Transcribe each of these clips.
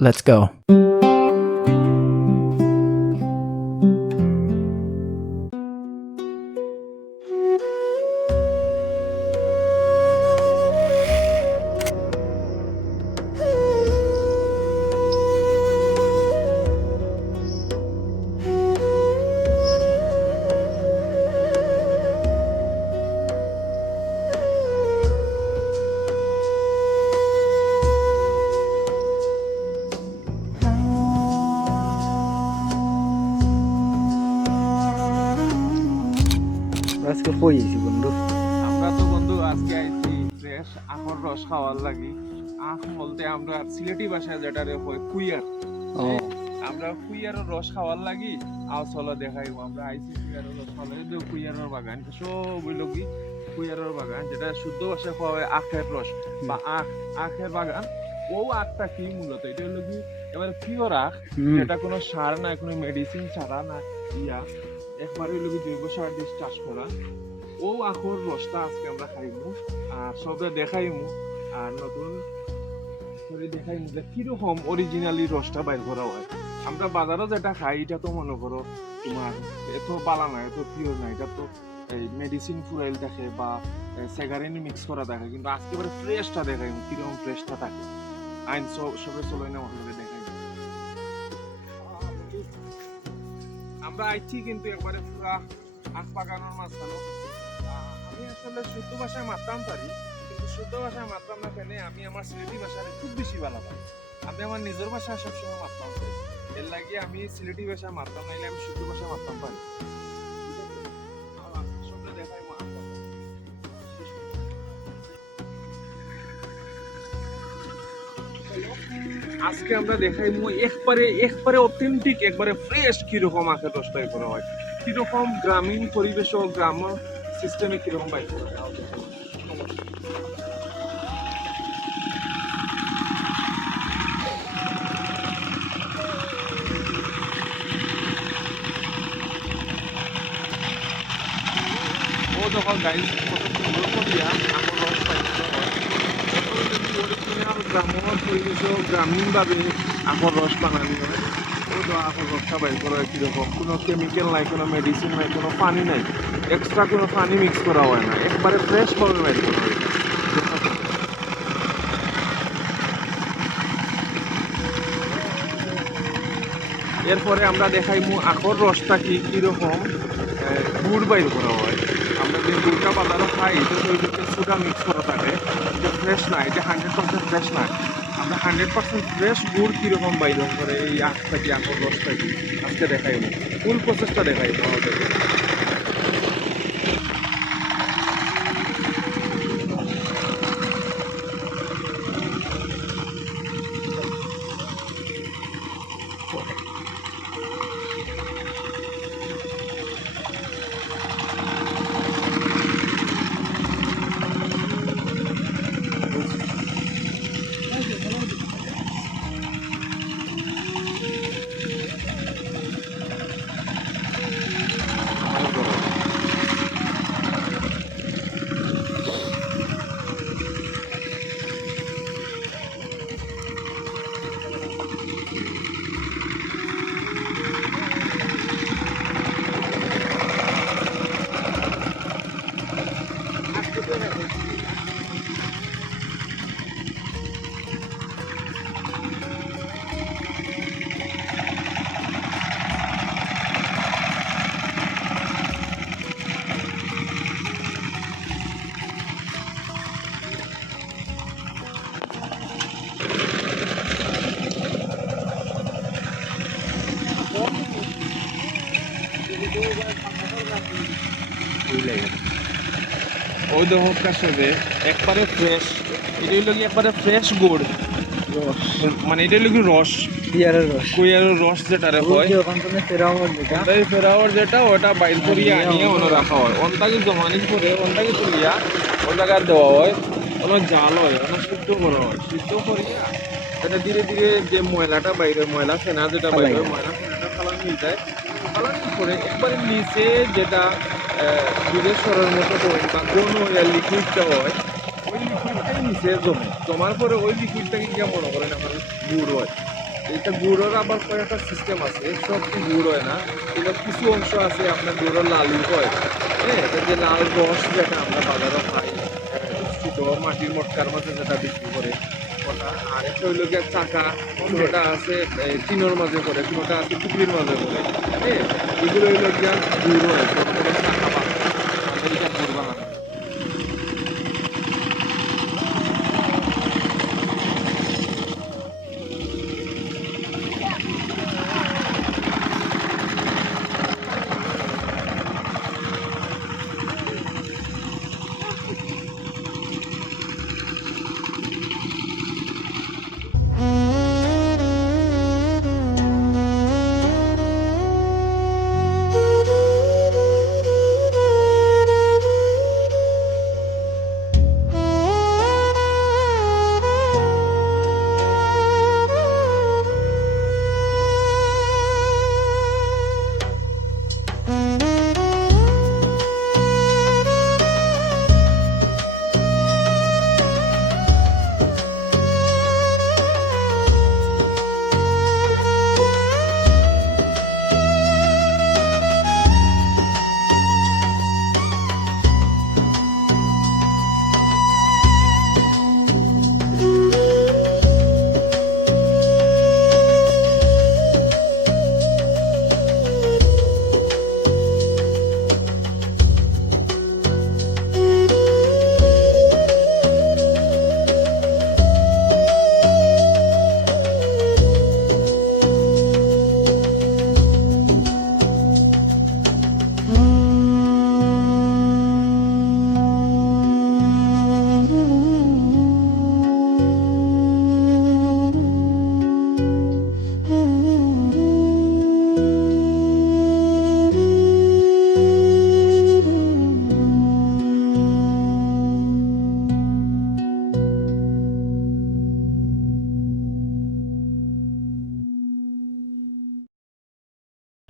Let's go. আজকে কইছি বন্ধু আমরা তো বন্ধু আজকে আইছি ফ্রেশ আখর রস খাওয়ার লাগি। আখ বলতে আমরা সিলেটি ভাষায় যেটা রে হয় কুইয়ার। ও আমরা কুইয়ারের রস খাওয়ার লাগি আও চলো দেখাইবো। আমরা আইছি কুইয়ারের রস খাওয়ার লাগি, কুইয়ারের বাগান সব হইল কি কুইয়ারের বাগান, যেটা শুদ্ধ ভাষায় খাওয়া হয় আখের রস বা আখের বাগান। ও আখটা কি মূলত এটা হলো কি এবার পিওর আখ, যেটা কোনো সার না, কোনো মেডিসিন ছাড়া না, ইয়া একবারে হইলো কি জৈব সার দিয়ে চাষ করা। ও আখর রসটা আজকে আমরা খাইমু আর সবে দেখাইমু আর নতুন করে দেখাইমু যে কিরকম অরিজিনালি রসটা বাইর করা হয়। আমরা বাজারে যেটা খাই এটা তো মনে করো তোমার এত বালা না, এত পিওর না, এটা তো এই মেডিসিন ফুরাইল থাকে বা সেগারিনি মিক্স করা থাকে, কিন্তু আজকে এবারে ফ্রেশটা দেখাইমু কিরকম ফ্রেশটা থাকে। আইন সবে চলে না মনে করে দেখাইমু। আমরা আইছি কিন্তু একবারে পুরা আখ বাগানোর মাঝখানে। আমি আসলে শুদ্ধ ভাষায় মারতাম পারি, কিন্তু শুদ্ধ ভাষায় মারতাম না কেন, আমি আমার সিলেটি ভাষায় খুব বেশি ভালো পাই। আমি আমার নিজের ভাষায় সবসময় মারতাম পারি, এর লাগে আমি সিলেটি ভাষায় মারতাম, নাইলে আমি শুদ্ধ ভাষায় মারতাম পারি। আজকে আমরা দেখাইমু একবারে অথেন্টিক, একবারে ফ্রেশ কিরকম আখের রসটা করা হয়, কিরকম গ্রামীণ পরিবেশ ও গ্রাম সিস্টেমে কিরকম বাইক করা হয়। ও যখন গাইজ কত সুন্দর করিয়া আমার রস পাইতে হয়, অরিজিনাল গ্রাম্য পরিবেশ ও গ্রামীণভাবে আখর রস বানানি হয়। ও তো আখর রসটা বাইর করা হয় কীরকম, কোনো কেমিক্যাল নাই, কোনো মেডিসিন নাই, কোনো পানি নাই, এক্সট্রা কোনো পানি মিক্স করা হয় না, একবারে ফ্রেশভাবে বাইর করা হয়। এরপরে আমরা দেখাইমু আখর রসটা কি কিরকম গুড় বাইর করা হয়। আমরা যে গুড়টা বাজারে খাই এটা তো ওইটাতে সুগার মিক্স করা থাকে, এটা ফ্রেশ না, এটা 100% ফ্রেশ না। আমরা 100% ফ্রেশ গুড় কিরকম বাইর করে এই আখটা কি আখর রসটা কি আজকে দেখাইমু, ফুল প্রসেসটা দেখাইমু আমাদের। ওই দহকা সেবে একবারে ফ্রেশ, এটা হইল কি একবারে ফ্রেশ গুড় রস মানে এটা হইল কি রস, পিয়ারের রস কুইয়ারের রস যেটা রে হয়, ওখান থেকে ফেরাওয়ার যেটা ওটাই ফেরাওয়ার যেটা, ওটা বাইর করিয়া আনিয়ে অন্য রাখা হয়, অন্তাকে জমানি করে অন্তাকে তুলিয়া ওই জায়গায় দেওয়া হয়, অনেক জাল হয়, অনেক সিদ্ধ করা হয়, সিদ্ধ করিয়া এটা ধীরে ধীরে যে ময়লাটা বাইরের ময়লা ফেনা যেটা বাইরে ময়লা ফেনাটা ফালান নিয়ে যায়, ফালান করে একবারে নিচে যেটা দুধের সরের মতো হয় বা ঘন লিকুইডটা হয়, ওই লিকুইডটাই নিচে জমে, জমার পরে ওই লিকুইডটাকে গিয়ে মনে করেন আমার গুড় হয়। এটা গুড়ের আবার কয়েকটা সিস্টেম আছে, সব কি গুড় হয় না, এটা কিছু অংশ আছে আপনার গুড়ের লালু হয়। হ্যাঁ, এটা যে লাল রস যেটা আমরা বাজারে খাই, শুদ্ধ মাটির মটকার মাঝে যেটা বিক্রি করে ওটা। আর একটা হইলো গিয়ে চাকা, কোনোটা আছে টিনের মাঝে করে, কোনোটা আছে পুকুরির মাঝে করে। হ্যাঁ, এগুলো হইলো গিয়া গুড় হয়, বর্তমানে চাকা বানানো, আমেরিকান গুড় বানানো।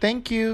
Thank you.